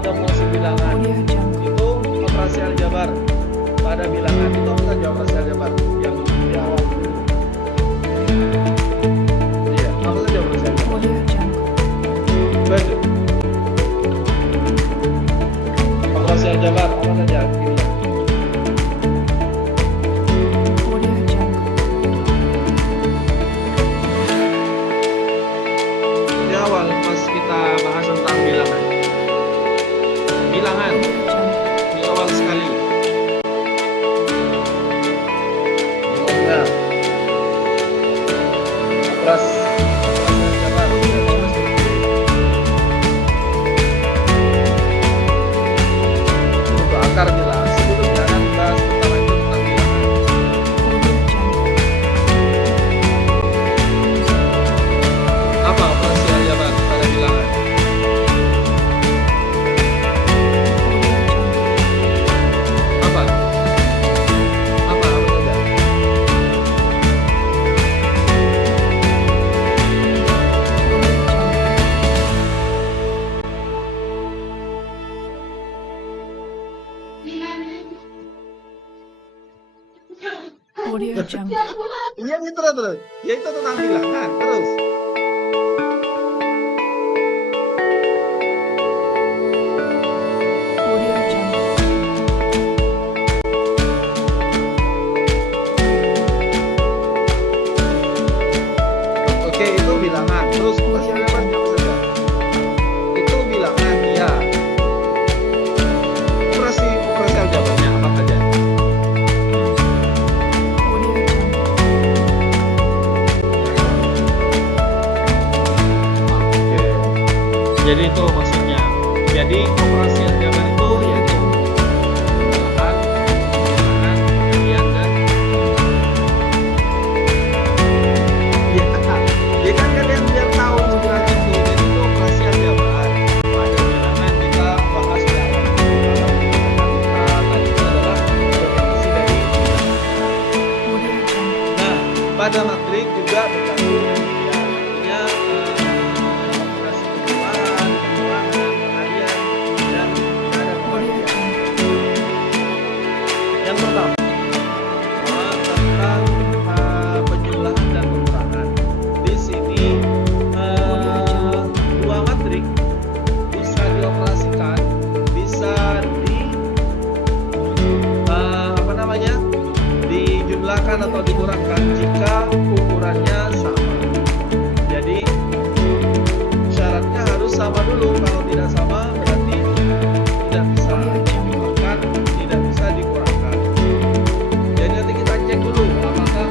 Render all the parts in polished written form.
ada operasi bilangan. Itu operasi aljabar. Pada bilangan itu apa saja operasi aljabar yang di awal dulu? Iya, apa saja operasi aljabar? Baik. Operasi aljabar apa saja? Di awal pas kita bahas tentang bilangan. Bilangan di awal sekali. Nah, operasi aljabar. Untuk akar jelas, sebelum jangan bahas tentang itu tentang bilangan. Apa operasi aljabar pada bilangan? Apa? Apa saja? Iya terus. Ya itu tentang bilangan terus. Oke, itu bilangan. Terus operasi aljabar apa saja? Itu bilangan, ya. Operasi aljabarnya apa saja? Oke. Jadi itu maksudnya. Jadi operasi aljabar itu yaitu bilangan, harian dan ya kan kalian biar tahu sebenarnya itu. Jadi itu operasi aljabar. Pada bilangan kita bahas di awal. Tadi itu adalah definisi dari bilangan. Nah, pada matrik juga bergantung ya, artinya operasi penjualan, pengurangan, harian dan ada pembagian. Yang pertama tentang penjumlahan dan pengurangan. Di sini dua matrik bisa dioperasikan, bisa dijumlahkan atau dikurangkan jika ukurannya sama. Jadi syaratnya harus sama dulu. Kalau tidak sama berarti tidak bisa dijumlahkan, tidak bisa dikurangkan. Jadi nanti kita cek dulu apakah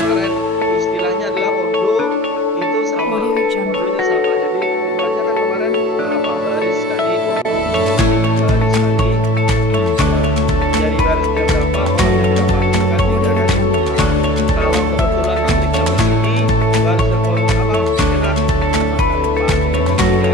kemarin istilahnya adalah ondo itu sama, ondonya sama. Jadi ukurannya kan kemarin baris kali baris kali dari barisnya berapa, kolomnya berapa, itu kan tidak ada. Kalau kebetulan matriknya persegi, barisnya kolom apa kita 4 kali 4 gitu.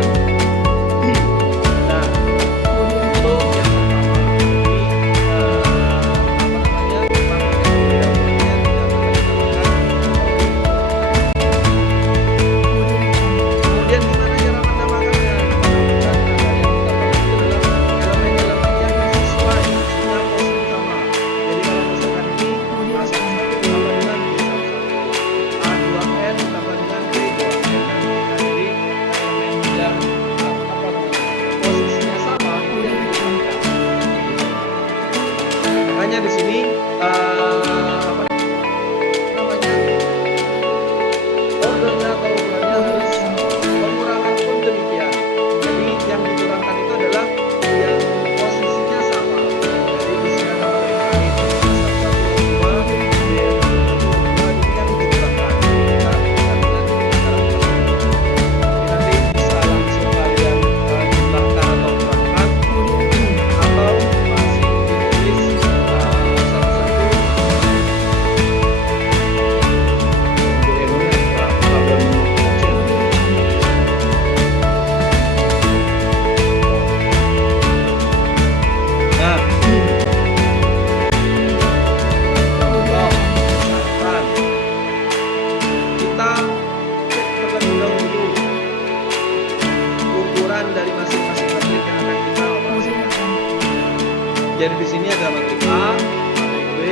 Jadi di sini ada matrik A, matrik B,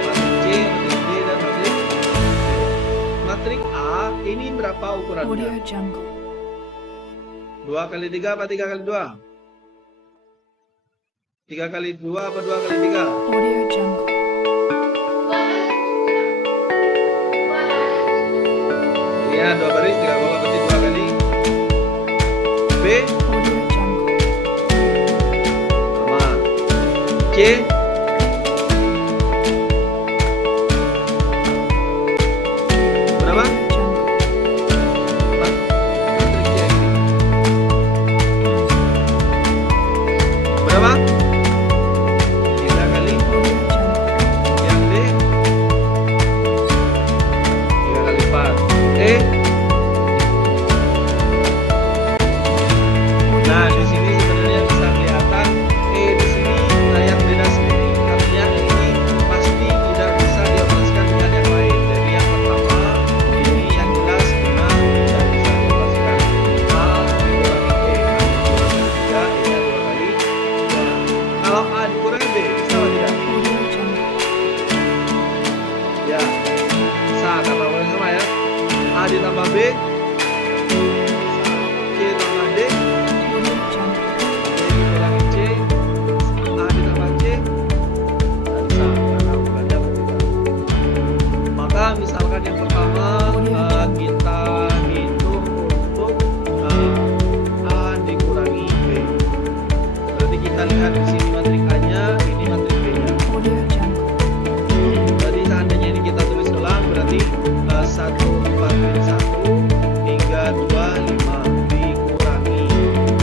matrik C, matrik D, dan matrik C. Matrik A ini berapa ukurannya? Audio Jungle. 2 kali 3 apa 3 kali 2? 3 kali 2 apa 2 kali 3? Audio Jungle. Iya, 2 baris 3 kolom berarti 2 kali. B Audio Jungle. sama. C berapa? Audio Jungle. Matrik C berapa? 3 kali. Audio Jungle. Yang D 3 kali 4. E. Nah, di sini sebenarnya bisa kelihatan di sini layak beda sendiri. Artinya ini pasti tidak bisa dioperasikan dengan yang lain. Jadi yang pertama ini yang jelas memang tidak bisa dioperasikan. A dikurangi B, A dikurangi 3, ini 2 kali 2. Kalau A dikurangi B, bisa atau tidak? Audio Jungle. Ya, bisa karena boleh sama ya. A ditambah B, C tambah D, Audio Jungle. dikurangi C, A ditambah C, nggak bisa karena ukurannya berbeda. Maka misalkan yang pertama kita hitung untuk A dikurangi B. Berarti kita lihat di sini matrik A-nya, ini matrik B-nya. Audio Jungle. Berarti seandainya ini kita tulis ulang, berarti 1 4 min 1 3 2 5 dikurangi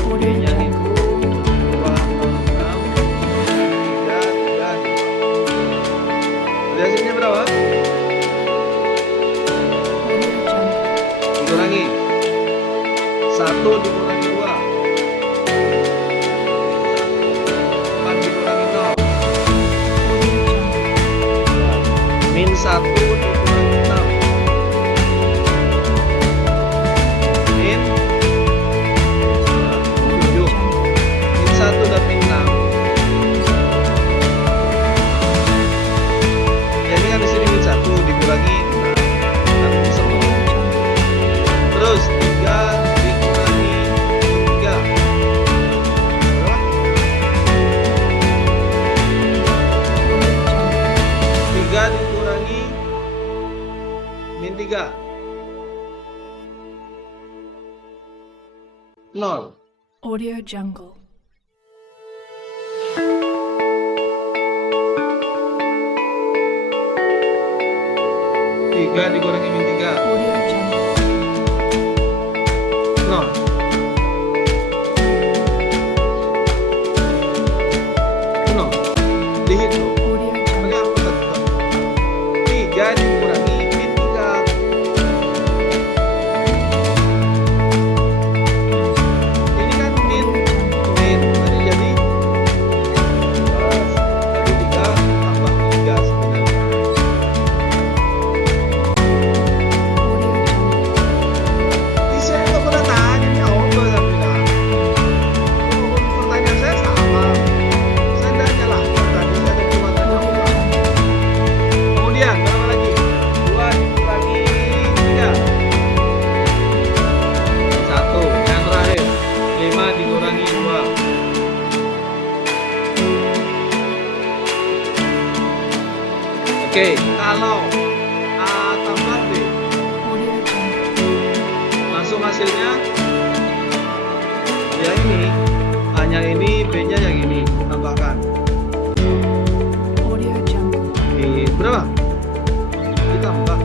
Audio B-nya Jungle. itu 206 3 3 5. Hasilnya berapa? Audio Jungle. Dikurangi 1 dikurangi 2 4 dikurangi 0 Audio Jungle. min 1 dikurangi 6 min 7 min 1 dan min 6. Jadi kan di sini min 1 dikurangi 6 kan min 10. Terus 3 dikurangi 3 berapa? 3 dikurangi min 3 0. Audio Jungle. Tiga dikurangi min 3 Audio Jungle. 0. Dihitung. Audio Jungle. Pakai apa tetap? 3 dikurangi min 3. Ini kan min min tadi jadi 11. Tadi 3 tambah 3 sebenarnya. Audio Jungle. Di sini kok pernah tanya ini apa saya bilang? Pertanyaan saya sama. Saya tidak nyalakan tadi, saya cuma tanya Audio apa. Jungle. Kemudian berapa lagi? 2 dikurangi 3 1. Yang terakhir 5 dikurangi 2. Oke, kalau A tambah B Audio Jungle. langsung hasilnya ya ini, hanya ini, B-nya yang ini tambahkan Audio Jungle. di berapa? Ditambah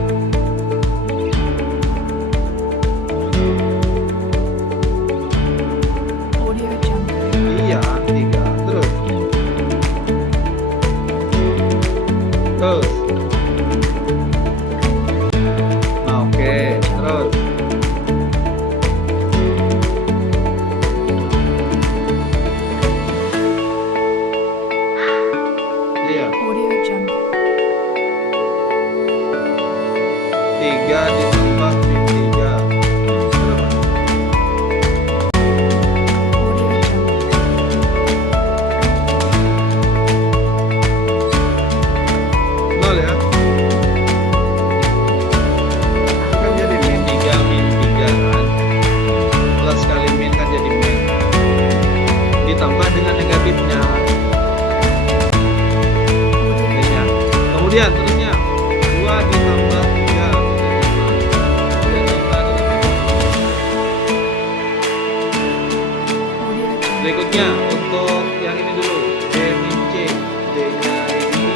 Audio Jungle. iya 3 terus nah oke terus D-nya untuk yang ini dulu, D min C. D-nya ini,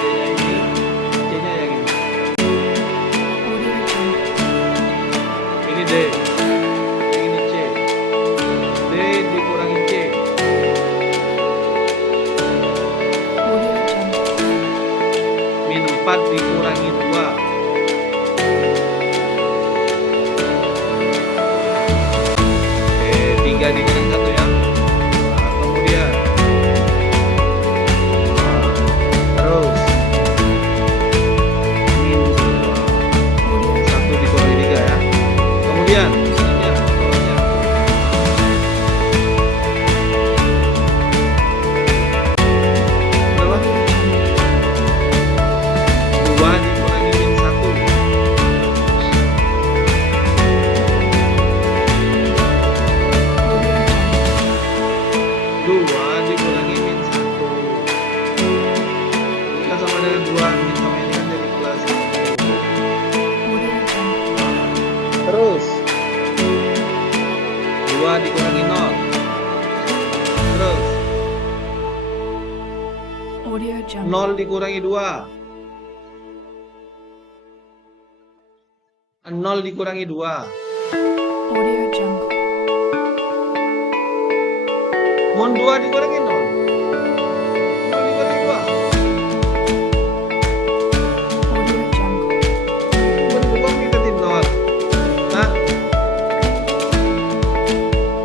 D-nya ini, C-nya yang ini. Audio Jungle. Ini D, yang ini C. D dikurangi C. Audio Jungle. Min 4 dikurangi 2. Oke, 3 dikurangi 1 ya. Nah, kemudian terus min 2. Audio 1 dikurangi 3 ya. Kemudian ininya bawahnya. Berapa? 2 dikurangi min 1. Audio Jungle. 2 dikurangi min 1. Ini kan sama dengan 2, min sama ini kan jadi plus 1. Audio Jungle. Terus 2 dikurangi 0. Terus Audio Jungle. 0 dikurangi 2. 0 dikurangi 2. Audio Jungle. Mon 2 dikurangi 0. 0 dikurangi 2. Audio Jungle. Mon 2 mengikuti 0. Nah,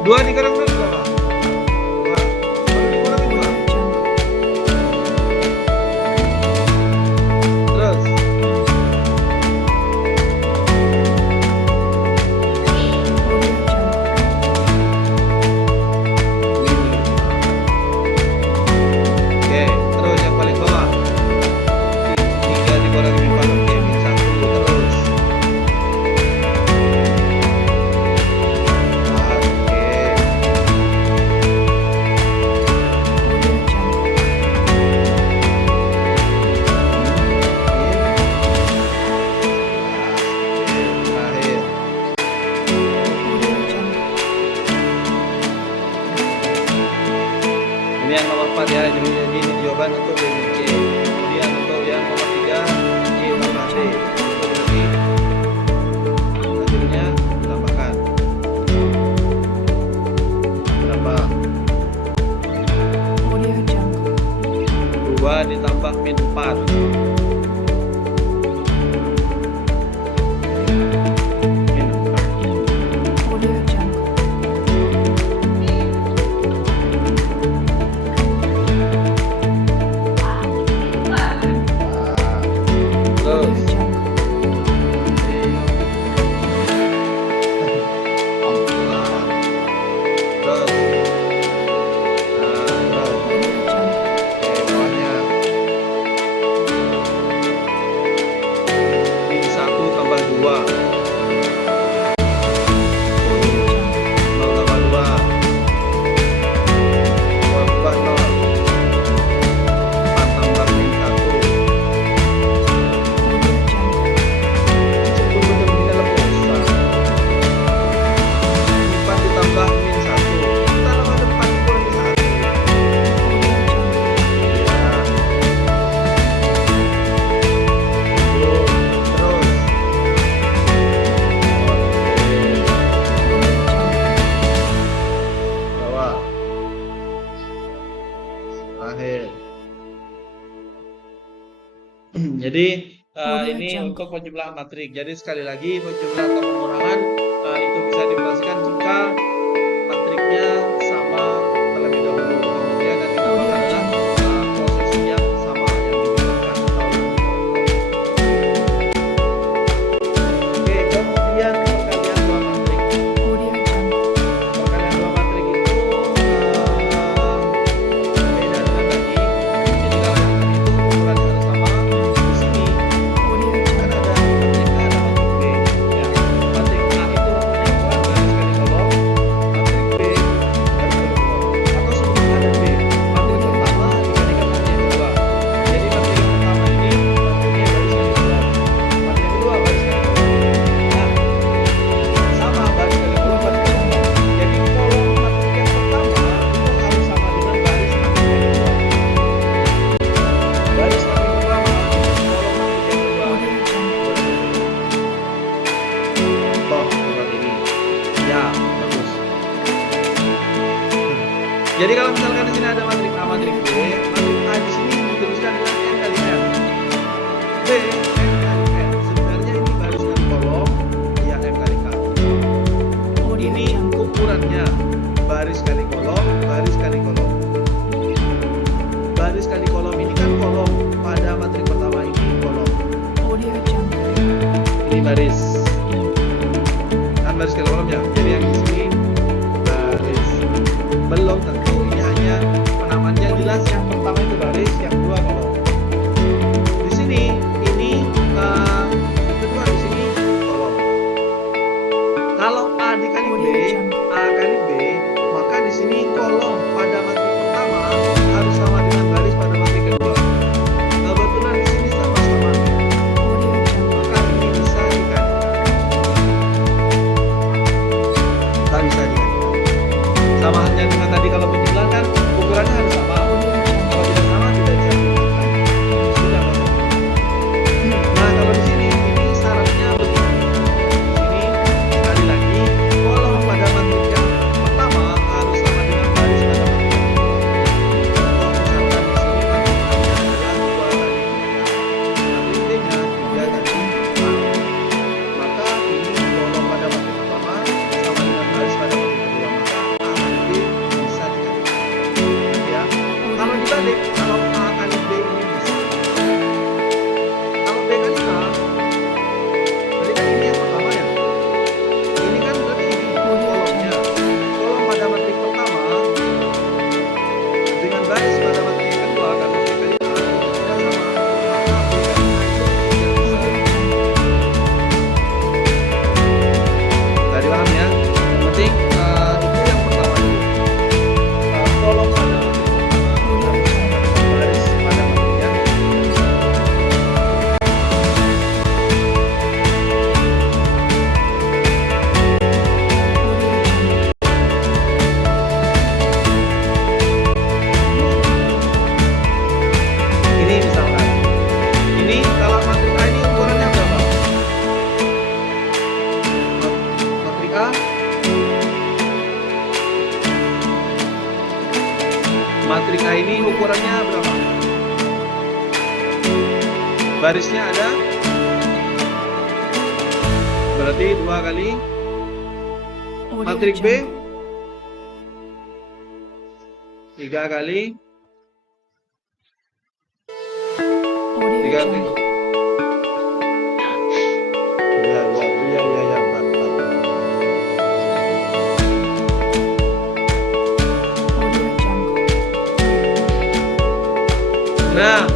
2 dikurangi 0 berapa? 2. 0 dikurangi 2. Audio Jungle. Terus Audio Jungle. ini. Oke, terus yang paling bawah. 3 dikurangi min 4. Oke, min 1 terus. Oke. Audio Jungle. Terakhir. Audio Jungle. Ini yang nomor 4 ya. Jadi ini jawaban untuk B min C. Kemudian untuk yang nomor 3 C tambah D. Itu berarti hasilnya tambahkan. Berapa? Audio Jungle. 2 ditambah min 4. Min 4. Audio Jungle. Terus Audio Jungle. Terus Audio Jungle. bawahnya min 1 tambah 2. Audio Jungle. 0 tambah 2 tambah 0. 4 tambah min 1. Audio Jungle. Meskipun benar-benar leposan. 4 ditambah min 1. Kita lawan 4 dikurangi 1. Audio Jungle. Ya. Belum. Terus. Oke. Audio Jungle. Bawah. Akhir. Jadi Audio ini Jungle. untuk penjumlahan matrik. Jadi sekali lagi penjumlahan atau pengurangan itu bisa dioperasikan jika matriknya sama terlebih dahulu. Kemudian yang ditambahkan Audio adalah Jungle. posisi yang sama yang digunakan atau yang Oke, kemudian perkalian dua matrik. Audio Jungle. Perkalian dua matrik itu beda dengan tadi. Jadi kalau yang tadi itu ukurannya harus sama. Di sini Audio kan Jungle. ada matrik A dan matrik B. Ya, matrik A itu punya ukuran garis sekali kolom, Jadi kalau misalkan di sini ada matrik A, matrik B, matrik A di sini dituliskan dengan N kali N. B, N kali N. Sebenarnya ini baris kali kolom, ya M kali K. Audio Ini Jungle. ukurannya baris kali kolom, baris kali kolom. Baris kali kolom ini kan kolom. Pada matrik pertama ini kolom. Audio Jungle. Ini baris. Kan baris kali kolom ya. Jadi yang di sini baris. Belum tentu ini hanya penamannya jelas yang pertama itu baris, yang kedua kolom. Di sini ini kedua di sini kolom. Kalau A dikali B, A kali B, maka di sini kolom pada matrik pertama harus sama dengan baris pada matrik kedua. Kebetulan di sini sama-sama, Audio Jungle. maka ini bisa dikalikan. Tak bisa dikalikan. Sama halnya dengan tadi kalau penjumlahan kan ukurannya harus sama. Audio Jungle. Kalau tidak sama tidak bisa dikalikan. Sudah masuk. Nah kalau di sini ini syaratnya begini. Ini sekali lagi kolom pada matrik yang pertama harus sama dengan baris pada matrik yang kedua. Contoh misalkan di sini matrik A-nya adalah 2 kali 3, matrik B-nya 3 kali 4. Maka ini kolom pada matrik pertama sama dengan baris pada matrik kedua. Maka A kali B bisa dikalikan. Ya. Kalau dibalik, kalau A kali B ini bisa. Kalau B kali A, berarti kan ini yang pertama ya. Ini kan berarti ini kolomnya. Kolom pada matrik pertama dengan baris pada matrik yang kedua karena B kali A tidak sama. Maka B kali A itu tidak bisa. Tadi paham ya? Yang penting itu yang pertama dulu. Kolom pada matrik pertama harus sama dengan baris pada matrik yang kedua. Ini misalkan, ini kalau matrik A ini ukurannya berapa? Matrik A, matrik A ini ukurannya berapa? Barisnya ada, berarti 2 kali. Audio Matrik B, Jungle. 3 kali. Audio 3 kali. Jungle. Iya, empat. Audio Jungle. Nah,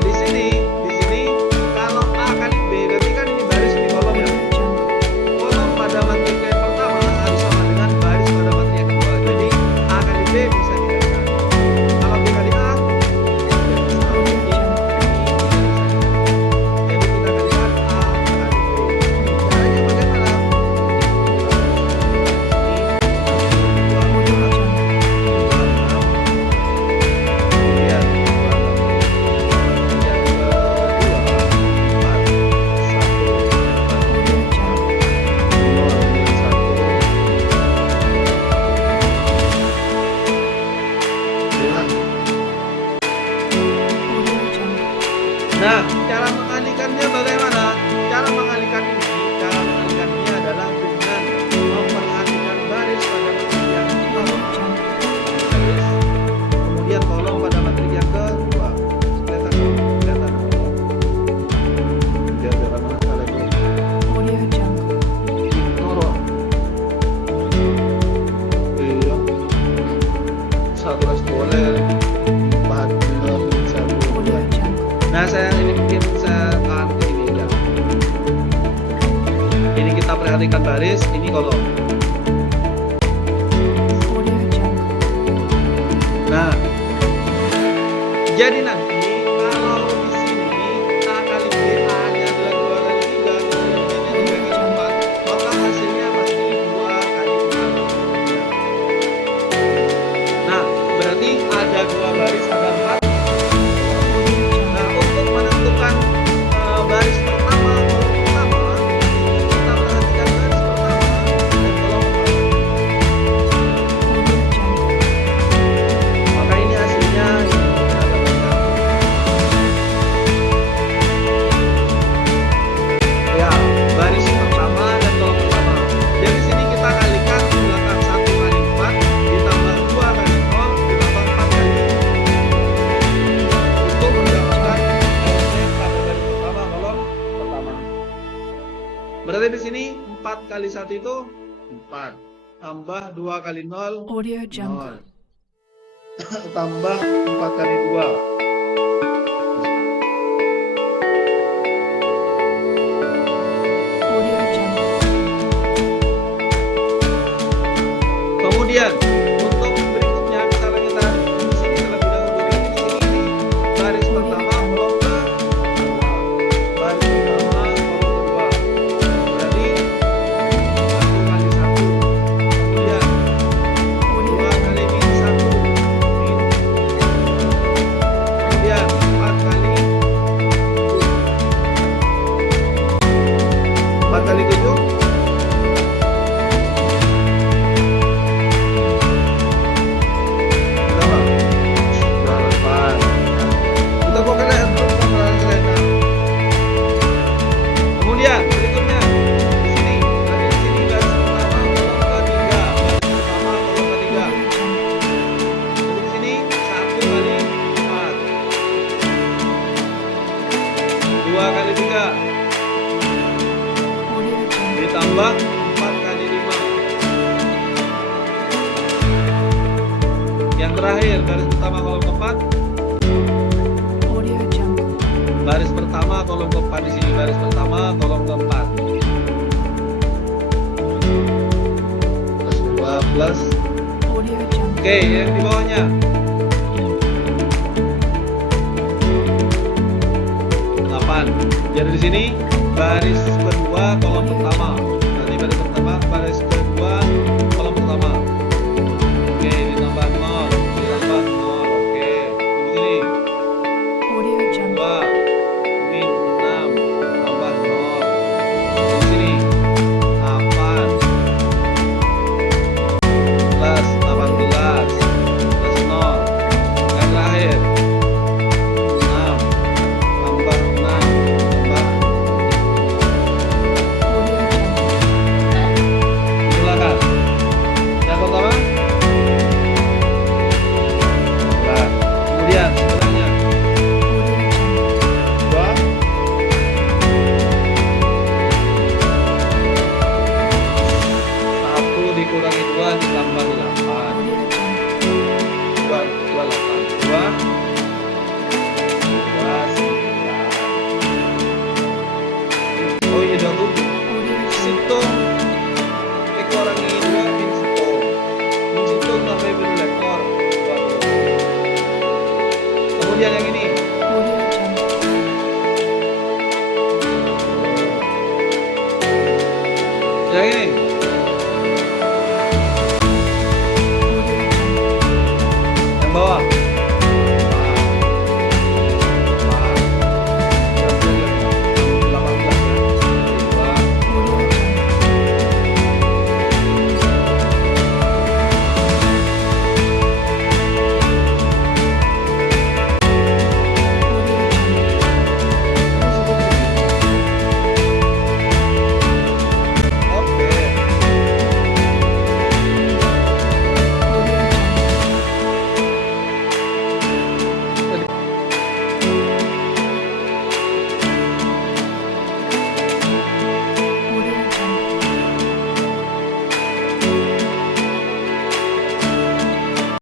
di sini kalau A kali B berarti kan ini baris di kolom ya. Audio Jungle. Kolom pada matrik yang pertama harus sama dengan baris pada matrik yang kedua. Jadi A kali B bisa dikalikan. Kalau B kali A tidak bisa. Audio Jungle. Jadi kita kalikan A kali B. Caranya bagaimana? Audio Jungle. Audio Jungle. Audio Jungle. Nah, cara mengalihkannya bagaimana? Cara mengalihkan ini adalah dengan memperhatikan baris pada matrik yang pertama, Audio Jungle. baris, kemudian kolom pada matrik yang kedua. Kelihatan? Biar mana salah ini. Audio Jungle. Noro. Iya. Satu ras boleh. Empat, satu. Audio Jungle. Nah, saya ini mungkin saya akan ke ini ya. Ini kita perhatikan baris, ini kolom. Audio Jungle. Nah, jadi nanti kalau di sini A kali B A-nya adalah 2 kali 3, kemudian B-nya 3 kali 4, maka hasilnya pasti 2 kali 4. Nah, berarti ada 2 baris, ada 4. Nah, untuk menentukan baris pertama, kolom pertama, kita perhatikan baris pertama dan kolom pertama. Berarti di sini 4 kali 1 itu 4. Tambah 2 kali 0, Audio 0. Jungle. Tambah 4 kali 2. Audio Jungle. Kemudian untuk berikutnya misalnya kita di sini terlebih dahulu di sini baris pertama kolom kedua. Baris pertama kolom kedua. Berarti 1 kali 1. Kemudian Audio 2 kali min 1. Min. Kemudian 4 kali 7. Berapa? 28. Kita buat kalian pengalaman kereta. Kemudian berikutnya di sini, dari sini garis pertama kolom ketiga, garis pertama kolom ketiga. Audio Jungle. Dari sini 1 kali 4, 2 kali 3, Audio Jungle. ditambah 4 kali 5. Yang terakhir garis pertama kolom keempat, Audio Jungle. baris pertama kolom keempat di sini, baris pertama kolom keempat. Plus 2 plus. Audio Jungle. Oke, yang di bawahnya. 8. Jadi di sini baris kedua kolom pertama. Nanti baris pertama, baris kedua kolom pertama. Oke, ditambah 0, ditambah 0. Oke, tunggu sini. Audio Jungle. 2 min 6 tambah 0. Di sini 8 plus 18 plus 0. Yang terakhir 6 tambah 6 tambah. Audio Jungle. Silakan. Yang pertama. Nah, kemudian setelahnya Audio Jungle. 2 1 dikurangi 2 ditambah 8. Audio Jungle. 2 8 2 9. Oh iya dong. Audio Jungle. Situ dikurangi 2 min situ. Min situ tambah min lekor 20. Kemudian yang ini Audio Jungle. yang ini